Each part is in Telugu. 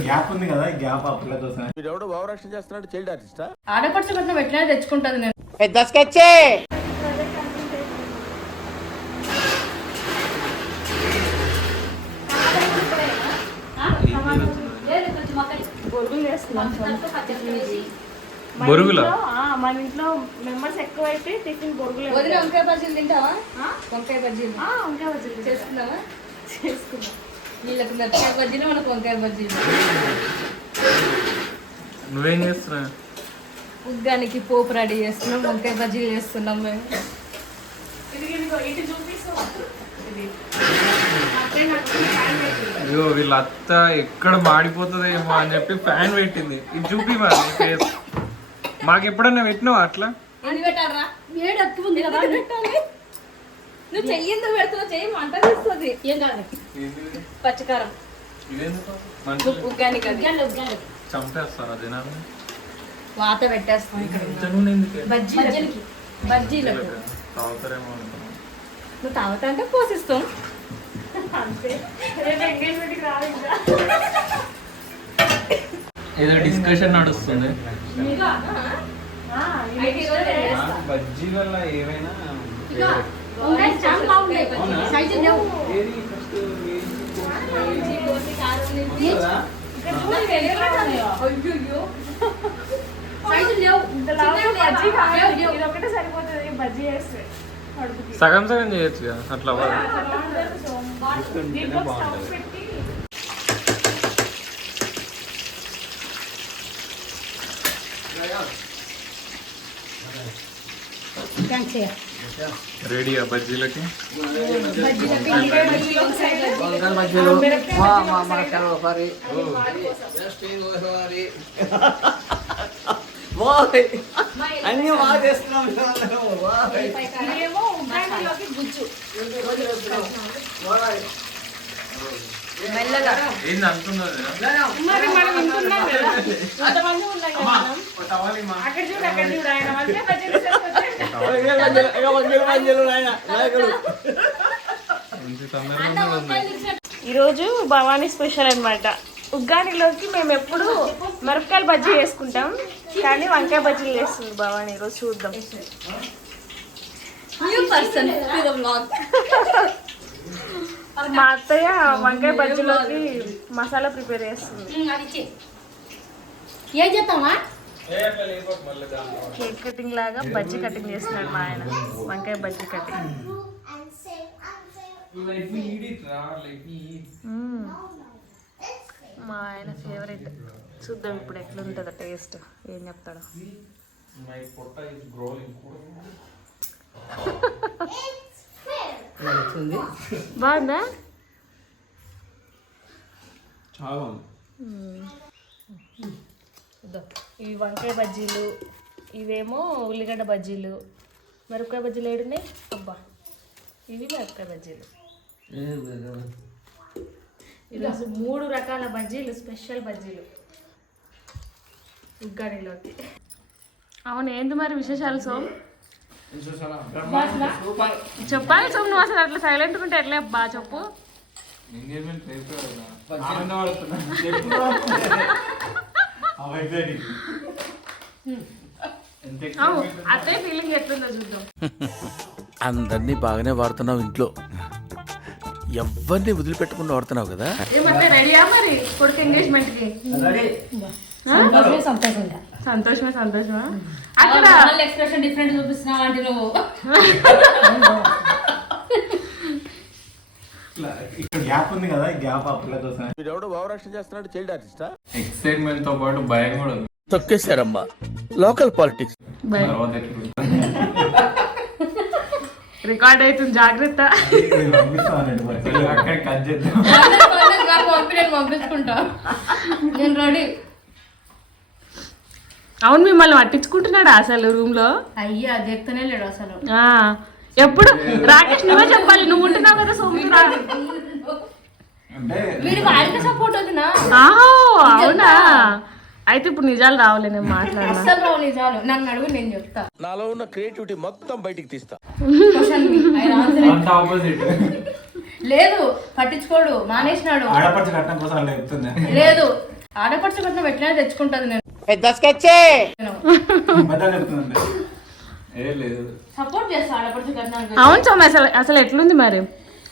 గ్యాప్ ఉంది కదా గ్యాప్ ఆ పిల్ల కోసం భావరక్షణ చేస్తున్నాడు చైల్డ్ ఆర్టిస్టా ఆడపడుచు కట్నం ఎట్లా తెచ్చుకుంటది నేను. బొరుగులు చేస్తున్నాం బొరుగులా? మన ఇంట్లో మెంబర్స్ ఎక్కువైతే టిఫిన్ బొరుగులు వంకాయ బజ్జీలు. తింటావా వంకాయ బజ్జీలు వంకాయ బజ్జీలు చేసుకుందామా? చేసుకున్నాం వీళ్ళకి మిరపకాయ బజ్జీలు మనకు వంకాయ బజ్జీలు నువ్వేం చేస్తున్నా ఉగ్గానికి పోపు రెడీ చేస్తున్నాం వంకాయ బజ్జీలు చేస్తున్నాం మేము. అయ్యో వీళ్ళ అత్త ఎక్కడ మాడిపోతుందేమో అని చెప్పి ఫ్యాన్ పెట్టింది. ఇది చూపి మరి ఫేస్ మాకు ఎప్పుడన్నా పెట్టినావా అట్లా? పెట్టారా ఏడు ఎక్కువ ఉంది కదా నువ్వు చెయ్యిందో పెడుతున్నావు? చెయ్యి మంట తీస్తుంది. ఏం కాదు. పచ్చికారం. ఉగ్గానికి చంపేస్తారా జనాలు వాత పెట్టేస్తాం ఇక్కడ. ఎందుకే? బజ్జీలకి. బజ్జీలకు. తాగుతారేమో. నువ్వు తాగుతా అంటే పోసిస్తాం అంతే. రేపు ఎంగేజ్మెంట్కి ఏదో డిస్కషన్ నడుస్తుంది. బజ్జీ వల్ల ఏమైనా ఒకటే సరిపోతుంది. బజ్జీ కడుపుకి సగం సగం చేయొచ్చు కదా అట్లా అవ్వదు. రెడీ ఆ బజ్జీలకి? అన్ని బాగా చేస్తున్నాం వింటున్నాం కదా కొంతమంది ఉన్నాయి కదా మనం. అక్కడ చూడు అక్కడ చూడు. ఆయన ఈరోజు భవానీ స్పెషల్ అన్నమాట. ఉగ్గానిలోకి మేము ఎప్పుడు మిరపకాయలు బజ్జీ చేసుకుంటాం కానీ వంకాయ బజ్జీలు చేస్తుంది భవానీ ఈరోజు చూద్దాం. మా అత్తయ్య వంకాయ బజ్జీలోకి మసాలా ప్రిపేర్ చేస్తుంది. ఏం చేద్దామా కేక్ కటింగ్ లాగా బజ్జీ కటింగ్ చేస్తున్నాడు మా ఆయన. వంకాయ బజ్జీ కటింగ్. మ్మ్. మా ఆయన ఫేవరెట్ చూద్దాం ఇప్పుడు ఎట్లుంటుందో టేస్ట్ ఏం చెప్తాడో. బాగుందా? చాలా ఇవి వంకాయ బజ్జీలు ఇవేమో ఉల్లిగడ్డ బజ్జీలు. మిరపకాయ బజ్జీలు ఏడున్నాయి? అబ్బా ఇవి మిరపకాయ బజ్జీలు. ఈరోజు మూడు రకాల బజ్జీలు స్పెషల్ బజ్జీలు. ఉగ్గానిలోకి అవును ఏంటి మరి విశేషాలు సోమ్? చెప్పాలి సోమ్ నువ్వు అసలు అట్లా సైలెంట్ ఉంటే ఎట్లా బా చెప్పు. ఎంగేజ్మెంట్ అదే ఫీలింగ్ ఎట్లుందో చూద్దాం. అందరినీ బాగానే వాడుతున్నావు ఇంట్లో. ఎవరిని వదిలిపెట్టకుండా వాడుతున్నావు కదా? ఏమంటే రెడీయా మరి? కొడుకు ఎంగేజ్మెంట్కి? సంతోషమే సంతోషమా అక్కడ ఎక్స్ప్రెషన్ డిఫరెంట్ చూపిస్తున్నావు అంటే నువ్వు. ఇక్కడ గ్యాప్ ఉంది కదా ఈ గ్యాప్ ఆ పిల్ల కోసం. వీడెవడో భావరక్షణ చేస్తున్నాడు చైల్డ్ ఆర్టిస్టా? ఎక్సైట్మెంట్తో పాటు భయం కూడా ఉంది. తొక్కేశారమ్మా. Local politics. తర్వాత? రికార్డ్ అవుతుంది జాగ్రత్త. పంపిస్తానండి మరి అక్కడ కట్ చేద్దాం పంపి నేను పంపించుకుంటా నేను రెడీ అవును మిమ్మల్ని పట్టించుకుంటున్నాడు అసలు రూమ్లో? అయ్యా దిగుతూనే లేడు అసలు. ఆ, ఎప్పుడు? రాకేష్ నువ్వే చెప్పాలి. నువ్వు ఉంటున్నావు కదా సోము సపోర్ట్ అవునా? అయితే ఇప్పుడు నిజాలు రావాలి నేను అస్సలు రావు నిజాలు. నన్ను అడుగు నేను చెప్తా. నాలో ఉన్న క్రియేటివిటీ మొత్తం బయటికి తీస్తా. లేదు పట్టించుకోడు మానేసినాడు. ఆడపడిచి కట్టడం కోసం లేదు. ఆడపడుచు కొంచెం ఎట్లయినా తెచ్చుకుంటుంది నేను. బట్ట చెప్తుందండి. అవును సోమ అసలు అసలు ఎట్లుంది మరి?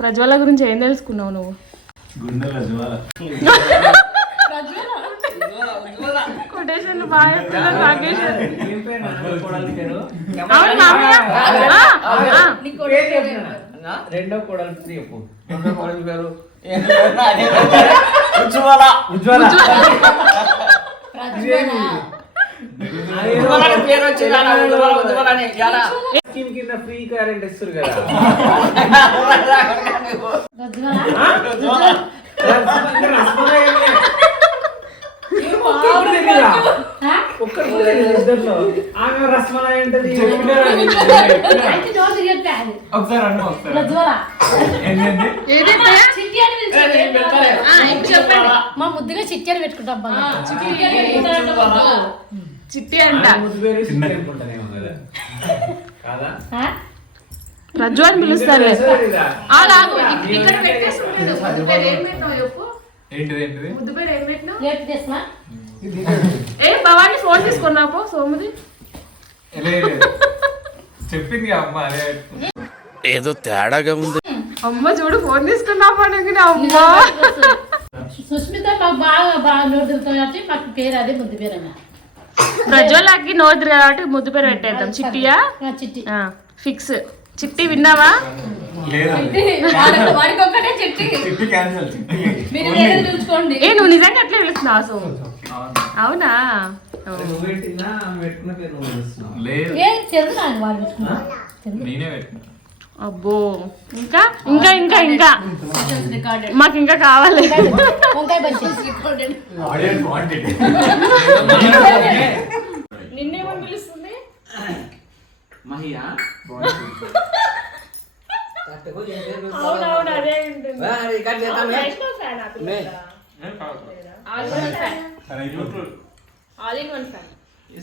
ప్రజ్వల గురించి ఏం తెలుసుకున్నావు నువ్వు? కొటేషన్లు బాగా అవును మామయ్య. రెండో కోడలు చెప్పు. రెండో కోడలు పేరు? ఉజ్వల. ఉజ్వల. పేరు స్కీమ్ కింద ఫ్రీ కరెంట్ ఇస్తారు కదా. ఒక్కరు ఇద్దరులో? ఆమె రస్మలై అంటది ఒకసారి అన్న ఒకసారి ఏంటండి? మా ముద్దుగా చిట్టి అని పెట్టుకుంటాం. చిట్టి అంట? రజ్జు అని పిలుస్తారు? ఇక్కడ పెట్టేసుకుంటాడు ముద్దు పేరు ఏం పెట్టినావు చెప్పు? ఏంటిది ఏంటిది? ముద్దు పేరు ఏం పెట్టినావు? లేట్ చేస్తున్నా ఏ భవాని ఫోన్ తీసుకున్నా పో సోముది. చెప్పింది అమ్మ అదే ఏదో తేడాగా ఉంది. అమ్మ చూడు ఫోన్ తీసుకున్నా పనుకుని అమ్మా. సుస్మిత మాకు బాగా బాగా నోరు తిరుగుతాం కాబట్టి మాకు పేరు అదే ముద్దు పేరు అన్న ప్రజ్వలకి నోరు కాబట్టి ముద్దు పేరు పెట్టేద్దాం. చిట్టియా? ఫిక్స్. చిట్టి విన్నావా? ఏ నువ్వు నిజంగా అట్లే పిలుస్తున్నావు అవునా? ఆమె పెట్టుకున్న అబ్బో. ఇంకా? ఇంకా ఇంకా ఇంకా. మాకు ఇంకా కావాలి పిలుస్తుంది? మహియా.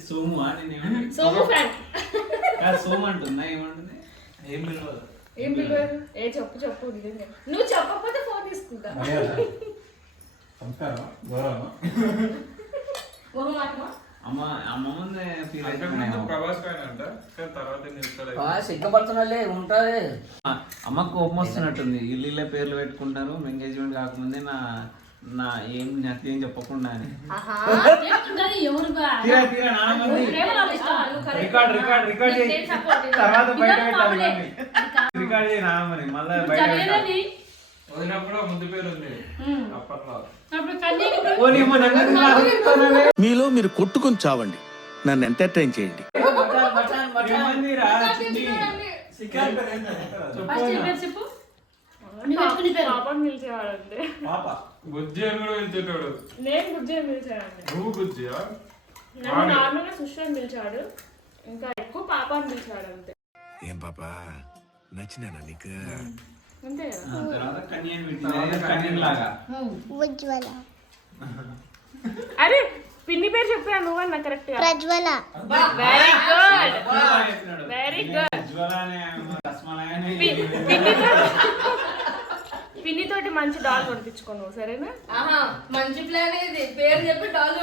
సోము నేను. సోము ఫ్యాన్. సోము అంటుందా? ఏమంటుంది? ఏం పిలవదు. ఏం పిలవరు ఏ చెప్పు చెప్పు నిజంగా. నువ్వు చెప్పకపోతే ఫోన్ తీసుకుంటా. మర్యాద. సంస్కారం గౌరవం అమ్మ అమ్మ ముందే ఫీల్ అవుతున్నాయి ప్రభాస్ ఫ్యాన్ అంట కానీ తర్వాత నిలుస్తాడు సిగ్గుపడుతున్నాలే ఉంటుంది అమ్మ కోపం వస్తున్నట్టుంది. ఇల్లు పేర్లు పెట్టుకుంటారు. ఎంగేజ్మెంట్ కాకముందే నా నా ఏం నాకు ఏం చెప్పకుండా అని. తీరా తీరా. రికార్డ్ రికార్డ్ రికార్డ్ తర్వాత బయట పెట్టాలి చేయి నాన్నని మళ్ళీ పేరు ఉంది. అప్పట్లో? మీలో మీరు కొట్టుకొని చావండి. నన్ను ఎంటర్టైన్ చేయండి. నువ్వు కూడా గుజ్జియా పిలిచాడు ఇంకా ఎక్కువ పాప అని పిలిచాడు అంతే. ఏం పాపా? నచ్చినానా నీకు? అంతే కదా. ఆ, తర్వాత కన్యాని పెట్టింది కన్యన్ లాగా అరే పిన్ని పేరు చెప్పా నువ్వన్నా correct Prajwala. Very good very good పిన్నితో పిన్నితోటి మంచి డాల్ కొనిపించుకో నువ్వు సరేనా మంచి ప్లాన్ ఇది. పేరు చెప్పి డాల్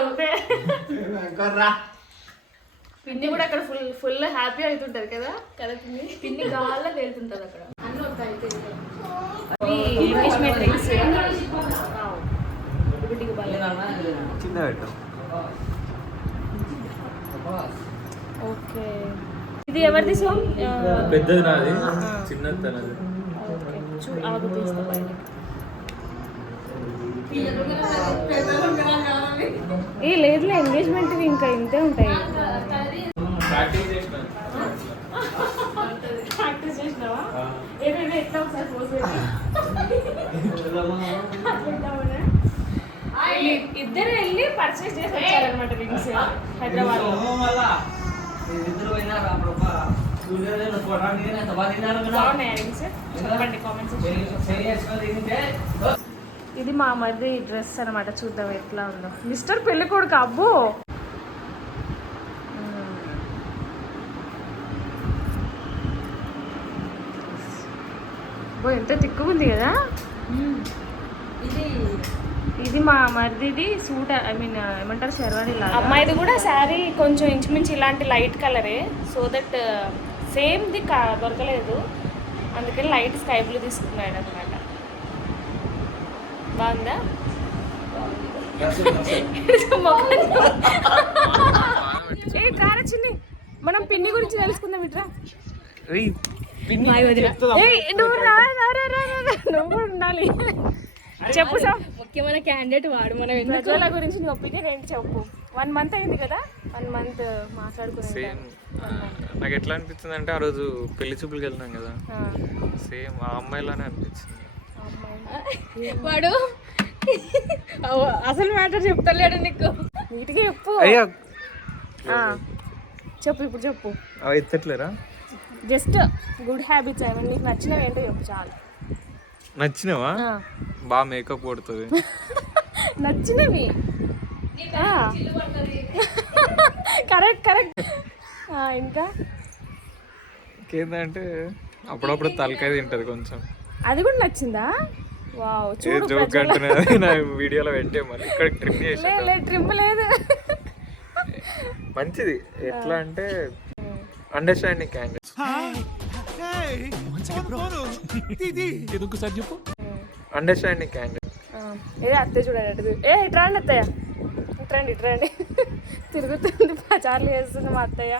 అంతే. పిన్ని కూడా అక్కడ ఫుల్ ఫుల్ హ్యాపీ అవుతుంటది కదా? కదా పిన్ని? పిన్ని గాల్లో వెళ్తుంటది అక్కడ. ఓకే. ఇది ఎవరిది సోమ్ పెద్దది నాది. చిన్నది తనది. ఏ లేదులే ఎంగేజ్మెంట్ ఇంకా ఇంతే ఉంటాయి. ప్రాక్టీస్ చేసిన ప్రాక్టీస్ చేసినావా? ఏదైనా ఎట్లా ఒకసారి పోజ్ ఇద్దరు వెళ్ళి పర్చేస్ చేసి వచ్చారనమాట రింగ్స్ హైదరాబాద్ ఇద్దరు పోయినారు? అప్పుడు ఇది మా మరిది డ్రెస్ అన్నమాట చూద్దాం ఎట్లా ఉందో. మిస్టర్ పెళ్ళి కొడుకు అబ్బో! అబ్బో ఎంత తిక్కుగా ఉంది కదా ఇది ఇది మా మరిదిది సూట్ ఐ మీన్ ఏమంటారు శర్వాణి అమ్మాయిది కూడా శారీ కొంచెం ఇంచుమించు ఇలాంటి లైట్ కలరే సో దట్ సేమ్ ది కా- దొరకలేదు. అందుకని లైట్ స్కై బ్లూ తీసుకున్నాడు అనమాట బాగుందా? ఏ కార చిన్ని మనం పిన్ని గురించి తెలుసుకుందాం ఇట్రా. నువ్వు ఉండాలి. చెప్పు సార్ ముఖ్యమైన క్యాండిడేట్ వాడు మనం ఎందుకు? గురించి నీ ఒపీనియన్ ఏంటి చెప్పు. వన్ మంత్ అయింది కదా? వన్ మంత్ మాట్లాడుకుని సేమ్ నాకు ఎట్లా అనిపించింది అంటే ఆ రోజు పెళ్ళి చూపులకు వెళ్తున్నాం కదా. సేమ్ ఆ అమ్మాయిలానే అనిపించింది. వాడు? అసలు మ్యాటర్ చెప్తలేడు నీకు. నీట్గా చెప్పు. అయ్యా. ఆ, చెప్పు ఇప్పుడు చెప్పు. అవి ఎత్తట్లేరా? Just good habits I mean నీకు నచ్చినవి ఏంటో చెప్పు చాలు. నచ్చినవా? బాగా మేకప్ కొడుతుంది. నచ్చినవి? Correct correct. ఇంకా? ఇంకేందంటే అప్పుడప్పుడు తలకాయ తింటది కొంచెం. అది కూడా నచ్చిందా? వావ్ చూడు జోక్ అంటున్నది నా వీడియోలో పెట్టే మరి ఇక్కడ ట్రిమ్ చేసి లే లే ట్రిమ్ లేదు. మంచిది. ఎట్లా అంటే అండర్స్టాండింగ్ క్యాండిడేట్ అండర్స్టాండింగ్ ఏ అత్తయ్య చూడండి. ఏ అత్తయ్య. తిరుగుతుంది పచార్లు చేస్తుంది మా అత్తయ్య.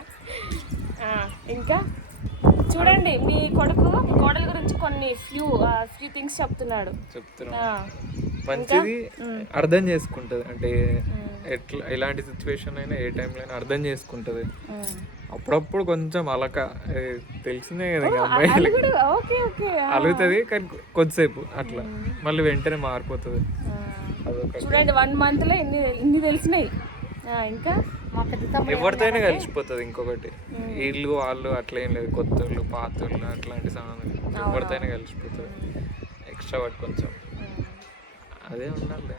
ఆ, ఇంకా? చూడండి మీ కొడుకు మీ కోడల గురించి కొన్ని ఫ్యూ ఫ్యూ థింగ్స్ చెప్తున్నాడు. మంచిది అర్థం చేసుకుంటది. అంటే ఎట్లా ఎలాంటి సిచ్యువేషన్ అయినా ఏ టైంలో అయినా అర్థం చేసుకుంటది. అప్పుడప్పుడు కొంచెం అలక తెలిసిందే కదా అమ్మాయిలు ఓకే అలుగుతుంది కానీ కొద్దిసేపు అట్లా. మళ్ళీ వెంటనే మారిపోతుంది. చూడండి వన్ మంత్లో ఇన్ని ఇన్ని తెలిసినాయి. ఇంకా ఎవరితోనే కలిసిపోతుంది ఇంకొకటి. వీళ్ళు వాళ్ళు అట్లా ఏం లేదు. కొత్త పాత అట్లాంటి సంబంధం ఎవరితోనే కలిసిపోతుంది. ఎక్స్ట్రా వాటి కొంచెం. అదే ఉండాలి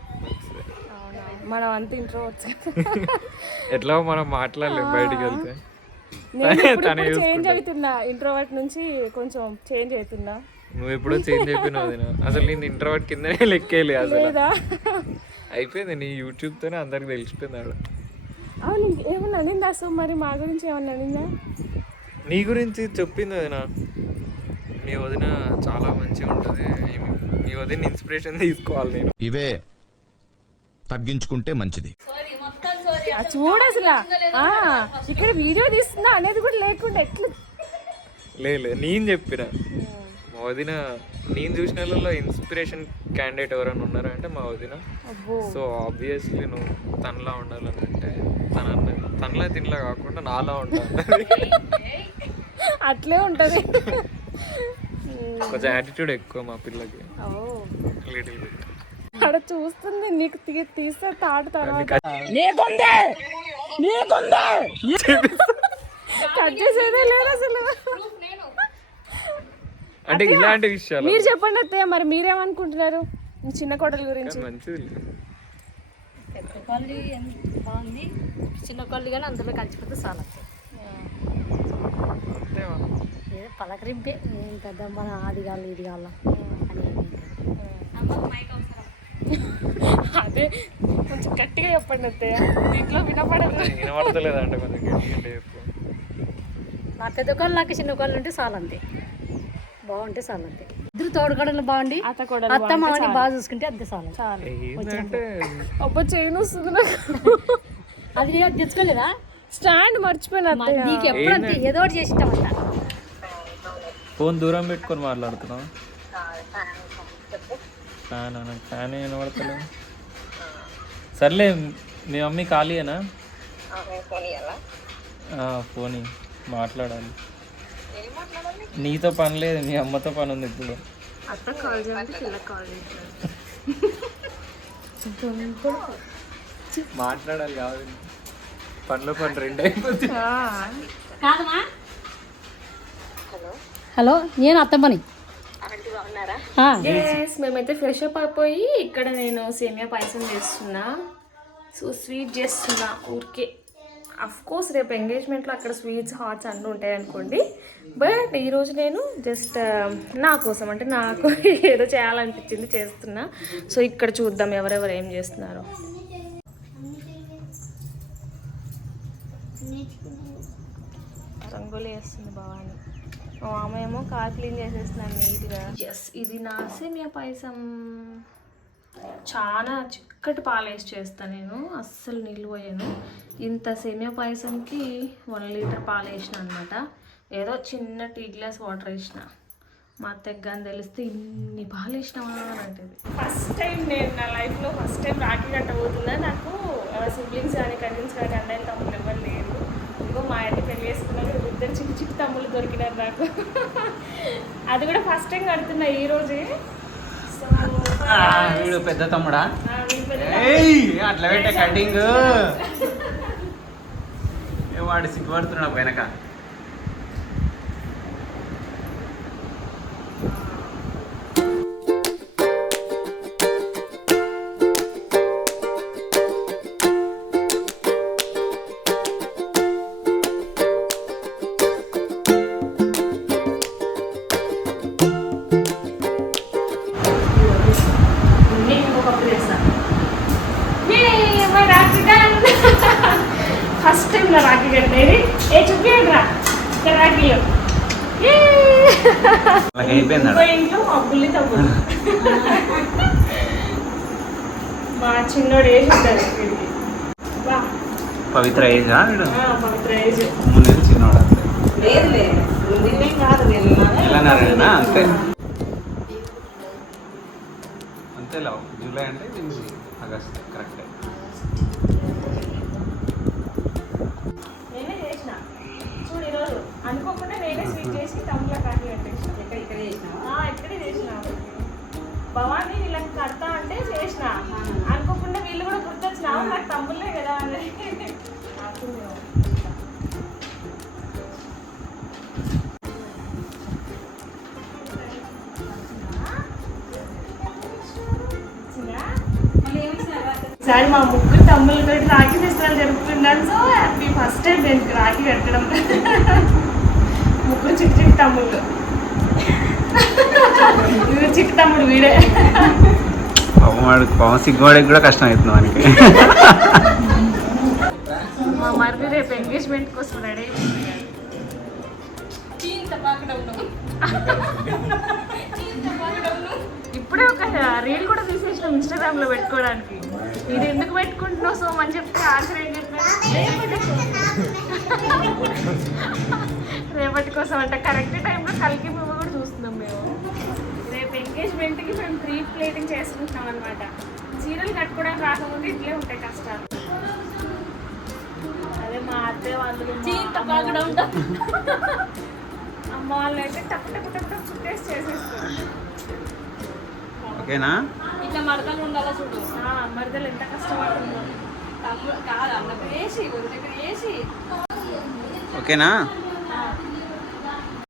మనం అంత ఇంట్రో ఎట్లా మనం మాట్లాడలేం బయటికి వెళ్తే. నేను తనే చేంజ్. అవుతున్నా. ఇంట్రోవర్ట్ నుంచి కొంచెం చేంజ్ అవుతున్నా. నువ్వు ఎప్పుడో చేంజ్ అయిపోయినావు వదినా. అసలు నేను ఇంటర్వర్ట్ కిందనే లెక్కేయలే అసలు. అయిపోయింది నీ యూట్యూబ్తోనే అందరికి తెలిసిపోయింది ఆడ. అవును ఏమన్నా అనిందా? అసలు మరి మా గురించి ఏమన్నా అనిందా? నీ గురించి చెప్పింది వదిన మీ వదిన చాలా మంచిగా ఉంటుంది. మీ వదిన ఇన్స్పిరేషన్ తీసుకోవాలి నేను. ఇవే తగ్గించుకుంటే మంచిది. చూడు అసలు. ఆ, ఇక్కడ వీడియో తీస్తుందా అనేది కూడా లేకుండా ఎట్లా? లేదు నేను చెప్పిన. మా వదిన నేను చూసిన వాళ్ళలో ఇన్స్పిరేషన్ క్యాండిడేట్ ఎవరైనా ఉన్నారా అంటే మా వదిన. సో ఆబ్వియస్లీ నువ్వు తనలా ఉండాలని అంటే తన అన్నది తనలా తినలా కాకుండా నాలా ఉండాలి. అట్లే ఉంటది. కొంచెం యాటిట్యూడ్ ఎక్కువ మా పిల్లకి. లిటిల్ బిట్ చూస్తుంది నీకు తీ తీస్తే తాడు తర్వాత కట్ చేసేదే లేదు అసలు. అంటే ఇలాంటి విషయాలు మీరు చెప్పండి అత్తయ్య మరి మీరేమనుకుంటున్నారు? చిన్న కోడల గురించి. మంచిది. పెద్ద క్వాలిటీ బాగుంది? చిన్న క్వాలిటీ కానీ అందులో కలిసిపోతే చాలా పలకరింపే పెద్ద మన అది కాదు ఇది కావాల అదే కొంచెం గట్టిగా చెప్పండి అత్తయ్య. దీంట్లో వినపడదు. వినపడతలేదు అంటే కొంచెం గట్టిగా చెప్పు. నా పెద్ద కోళ్ళు నాకు చిన్న కోళ్ళు ఉంటే చాలు అంతే బాగుంటే చాలు అంతే ఇద్దరు తోడుగడలు బాగుండి అత్త కోడలు అత్త మామని బాగా చూసుకుంటే అంతే చాలు. అబ్బా చైన్ వస్తుంది నాకు. అది నేను తెచ్చుకోలేదా? స్టాండ్ మర్చిపోయిన నీకు ఎప్పుడు అంతే ఏదో ఒకటి చేసి ఇస్తామంట ఫోన్ దూరం పెట్టుకొని మాట్లాడుతున్నావు? ఫ్యాన్ నాకు ఫ్యాన్ వినబడతలేదు సర్లే మీ మమ్మీ ఖాళీయేనా? ఆ, ఫోన్. మాట్లాడాలి. నీతో పని లేదు మీ అమ్మతో పని ఉంది ఇప్పుడు. అత్త కాల్ చేయండి పిల్ల కాల్ మాట్లాడాలి కాదు పనిలో పని రెండు అయిపోతుంది. హలో నేను అత్తమ్మని మేమైతే ఫ్రెష్ అప్ అయిపోయి ఇక్కడ నేను సేమియా పాయసం చేస్తున్నా. సో స్వీట్ చేస్తున్నా ఊరికే. అఫ్ కోర్స్ రేపు ఎంగేజ్మెంట్లో అక్కడ స్వీట్స్ హాట్స్ అన్నీ ఉంటాయి అనుకోండి. బట్ ఈరోజు నేను జస్ట్ నా కోసం అంటే నాకు ఏదో చేయాలనిపించింది చేస్తున్నా. సో ఇక్కడ చూద్దాం ఎవరెవరు ఏం చేస్తున్నారు. రంగోలి వేస్తుంది భవాని. మా మామ ఏమో కార్ క్లీన్ చేసేస్తున్నాను నీట్గా. ఎస్ ఇది నా సేమియా పాయసం. చాలా చిక్కటి పాలు వేసి చేస్తాను నేను అస్సలు నీళ్ళు పోయాను. ఇంత సేమియా పాయసంకి వన్ లీటర్ పాలు వేసిన అనమాట ఏదో చిన్న టీ గ్లాస్ వాటర్ వేసిన. మా అని తెలిస్తే ఇన్ని పాలు వేసినావా అని అంటది. ఫస్ట్ టైం నేను నా లైఫ్లో ఫస్ట్ టైం రాఖీ కట్టబోతున్నా. నాకు సిబ్లింగ్స్ కానీ కజిన్స్ కానీ అన్నయ్య తమ్ముళ్ళు ఎవరు లేరు ఇంకో మా ఆయన పెళ్ళి చేసుకున్నారు ఇద్దరు చిన్న చిన్న తమ్ముళ్ళు దొరికినారు నాకు. అది కూడా ఫస్ట్ టైం కడుతున్నా ఈ రోజే. వీడు పెద్ద తమ్ముడా? అట్లా పెట్టే కటింగ్. వాడు సిగ్గుపడుతున్నాడు వెనక. ఏజా వీడు? ముందు చిన్నవాడు. అంతే అంతే. అంతే లవ్. జూలై అంటే దీనికి ఆగస్ట్ కరెక్ట్. నేనే చేసిన. చూడు ఈరోజు. అనుకోకుండా నేనే స్వీట్ చేసి తమ్ముళ్ళ కాకి కట్టేసిన. ఇక్కడ ఇక్కడ చేసినావా ఆ, ఇక్కడే చేసిన. భవానీ వీళ్ళకి కడతా అంటే చేసిన. అనుకోకుండా వీళ్ళు కూడా గుర్తొచ్చిన "అవును, నాకు తమ్ముళ్ళే కదా అని. ఈసారి మా ముగ్గురు కూడా రాఖీ ఫెస్టివల్ జరుపుకున్నాను సో హ్యాపీ ఫస్ట్ టైం నేను రాఖీ కట్టడం. ముగ్గురు చిక్కు చిక్కు తమ్ముళ్ళు. ఇవి చిక్కు తమ్ముడు వీడే. పవన్ వాడు సిగ్గువాడికి కూడా కష్టం అవుతుంది మనకి మా రేపు ఎంగేజ్మెంట్ కోసం రెడీ ఇప్పుడే ఒక రీల్ కూడా తీసేసినాం ఇన్స్టాగ్రామ్లో పెట్టుకోవడానికి. ఇది ఎందుకు పెట్టుకుంటున్నావు సో అని చెప్తే ఆన్సర్ ఏం చెప్పారు. రేపటి కోసం అంటే. కరెక్ట్ టైంలో కలికి మూవీ కూడా చూస్తున్నాం మేము. రేపు ఎంగేజ్మెంట్కి మేము ప్రీ ప్లేటింగ్ చేసుకుంటున్నాం అనమాట చీరలు కట్టుకోవడానికి రాకముందు ఇట్లే ఉంటాయి కష్టాలు. మా అత్తయ్య వాళ్ళు మా అమ్మ- అమ్మ వాళ్ళు అయితే టక్ టక్ టక్ టక్ చుట్టేసి చేసేస్తారు. ఓకేనా? ఇట్లా మడతలు ఉండాలా చూడు. ఆ, మరదలు ఎంత కష్టపడుతుందో తమ్ముడు కాదు అన్న వేసి ఒక దగ్గర వేసి ఓకేనా?